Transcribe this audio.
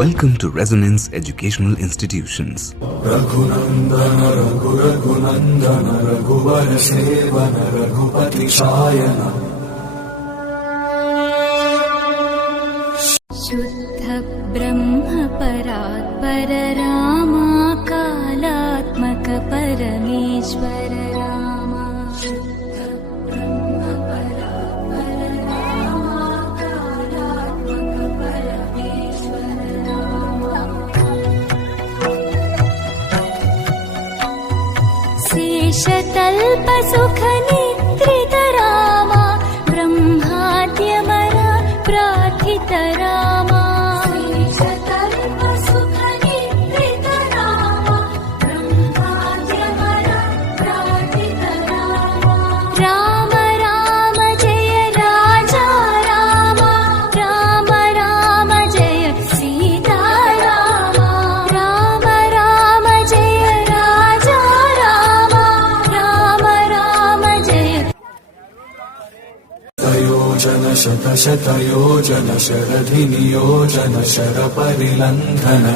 Welcome to Resonance Educational Institutions. Raghunandan Raghu Raghunandan रघुवर सेवन रघुपति शायन शुद्ध ब्रह्म परात्पर रामा कालात्मक परमेश्वर रामा शुद्ध ब्रह्म परात्पर रामा कालात्मक परमेश्वर रामा शेषतल्प सुख निद्रित रामा ब्रह्माद्यमर प्रार्थित रामा शेषतल्प सुख निद्रित रामा ब्रह्माद्यमर प्रार्थित रामा राम राम जय राजा रामा राम राम जय सीता रामा राम राम जय राजा रामा राम राम जय योजन शत शत योजन शरधि नियोजन शर परिलंघन